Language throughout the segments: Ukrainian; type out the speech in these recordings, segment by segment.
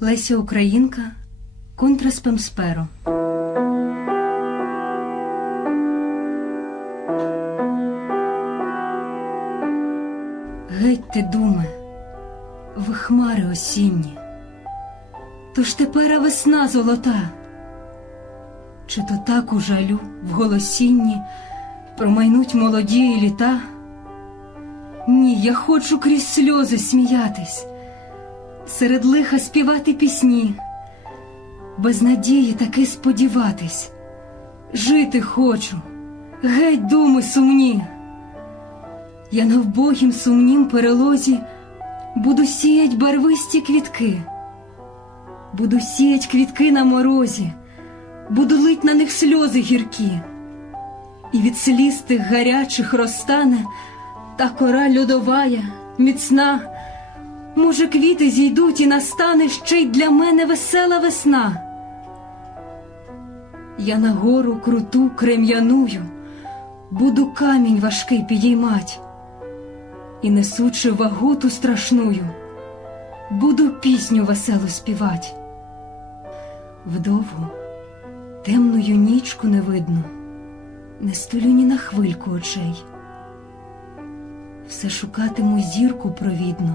Леся Українка Контраспемсперо. Геть ти, думе, в хмари осінні. Тож тепера весна золота. Чи то так у жалю в голосінні промайнуть молоді літа? Ні, я хочу крізь сльози сміятись, серед лиха співати пісні, без надії таки сподіватись, жити хочу, геть думи сумні. Я на вбогім сумнім перелозі буду сіять барвисті квітки, буду сіять квітки на морозі, буду лить на них сльози гіркі, і від сліз тих гарячих розтане та кора льодовая, міцна. Може, квіти зійдуть і настане ще й для мене весела весна. Я на гору круту крем'яную, буду камінь важкий підіймать, і несучи вагу ту страшную, буду пісню веселу співать. Вдову темною нічку не видно, не столю ні на хвильку очей. Все шукатиму зірку провідну,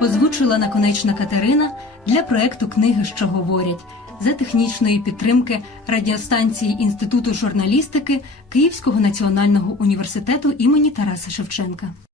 Озвучила наконечна Катерина для проекту Книги, що говорять за технічної підтримки радіостанції Інституту журналістики Київського національного університету імені Тараса Шевченка.